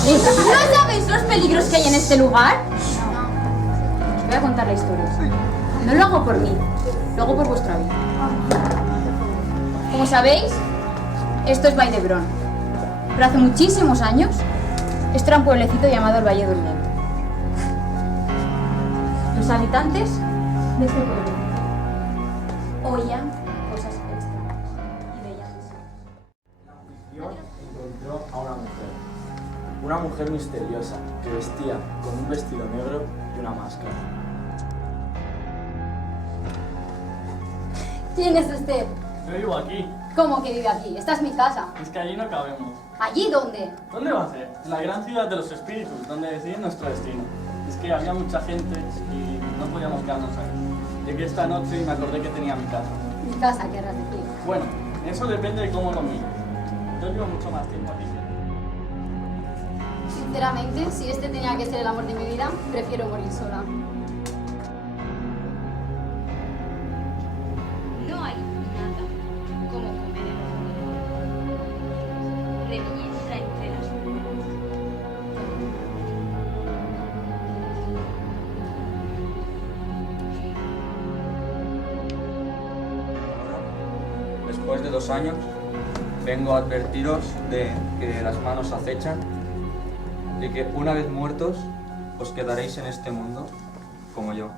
¿No sabéis los peligros que hay en este lugar? Os voy a contar la historia. No lo hago por mí, lo hago por vuestra vida. Como sabéis, esto es Vall-d'Hebron. Pero hace muchísimos años, esto era un pueblecito llamado el Valle Durmiente. Los habitantes de este pueblo oían cosas extrañas y veían Dios encontró a una mujer misteriosa que vestía con un vestido negro y una máscara. ¿Quién es usted? Yo vivo aquí. ¿Cómo que vive aquí? Esta es mi casa. Es que allí no cabemos. ¿Allí dónde? ¿Dónde va a ser? En la gran ciudad de los espíritus, donde deciden nuestro destino. Es que había mucha gente y no podíamos quedarnos ahí. Llegué esta noche y me acordé que tenía mi casa. Mi casa, querrás decir. Bueno, eso depende de cómo lo mires. Yo llevo mucho más tiempo aquí. Sinceramente, si este tenía que ser el amor de mi vida, prefiero morir sola. No hay nada como comer en familia. De belleza entre las mujeres. Después de 2 años, vengo a advertiros de que las manos acechan, de que una vez muertos, os quedaréis en este mundo como yo.